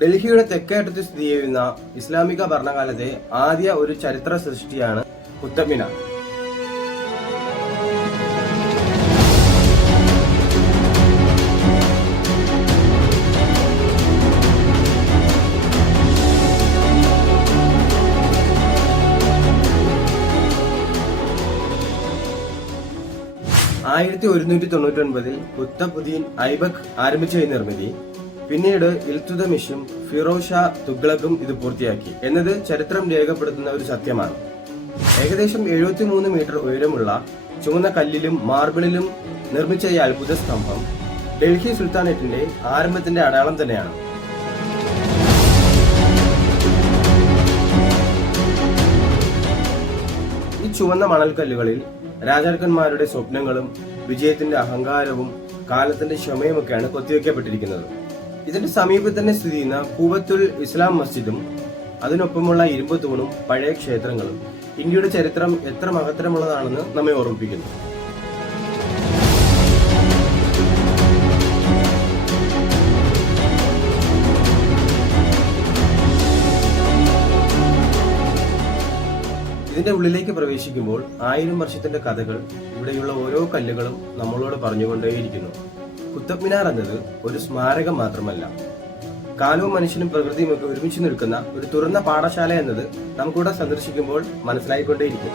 ഡൽഹിയുടെ തെക്കേയറ്റത്ത് സ്ഥിതി ചെയ്യുന്ന ഇസ്ലാമിക ഭരണകാലത്തെ ആദ്യ ഒരു ചരിത്ര സൃഷ്ടിയാണ് കുത്തബ് മിനാർ. ആയിരത്തി 1199 കുത്തബുദ്ദീൻ ഐബക് ആരംഭിച്ച ഈ നിർമ്മിതി പിന്നീട് ഇൽതുത്മിഷും ഫിറോസ് ഷാ തുഗ്ലക്കും ഇത് പൂർത്തിയാക്കി എന്നത് ചരിത്രം രേഖപ്പെടുത്തുന്ന ഒരു സത്യമാണ്. ഏകദേശം 73 മീറ്റർ ഉയരമുള്ള ചുവന്ന കല്ലിലും മാർബിളിലും നിർമ്മിച്ച ഈ അത്ഭുത സ്തംഭം ഡൽഹി സുൽത്താനേറ്റിന്റെ ആരംഭത്തിന്റെ അടയാളം തന്നെയാണ്. ഈ ചുവന്ന മണൽക്കല്ലുകളിൽ രാജാക്കന്മാരുടെ സ്വപ്നങ്ങളും വിജയത്തിന്റെ അഹങ്കാരവും കാലത്തിന്റെ ക്ഷമയുമൊക്കെയാണ് കൊത്തിവെക്കപ്പെട്ടിരിക്കുന്നത്. ഇതിന്റെ സമീപത്ത് തന്നെ സ്ഥിതി ചെയ്യുന്ന കൂവത്തുൽ ഇസ്ലാം മസ്ജിദും അതിനൊപ്പമുള്ള ഇരുമ്പ് തൂണും പഴയ ക്ഷേത്രങ്ങളും ഇന്ത്യയുടെ ചരിത്രം എത്ര മഹത്തരമുള്ളതാണെന്ന് നമ്മെ ഓർമ്മിപ്പിക്കുന്നു. ഇതിന്റെ ഉള്ളിലേക്ക് പ്രവേശിക്കുമ്പോൾ 1000 വർഷത്തിന്റെ കഥകൾ ഇവിടെയുള്ള ഓരോ കല്ലുകളും നമ്മളോട് പറഞ്ഞുകൊണ്ടേയിരിക്കുന്നു. കുത്തബ് മിനാർ എന്നത് ഒരു സ്മാരകം മാത്രമല്ല, കാലവും മനുഷ്യനും പ്രകൃതിയും ഒക്കെ ഒരുമിച്ച് നിൽക്കുന്ന ഒരു തുറന്ന പാഠശാല എന്നത് നമുക്കിവിടെ സന്ദർശിക്കുമ്പോൾ മനസ്സിലായിക്കൊണ്ടേയിരിക്കും.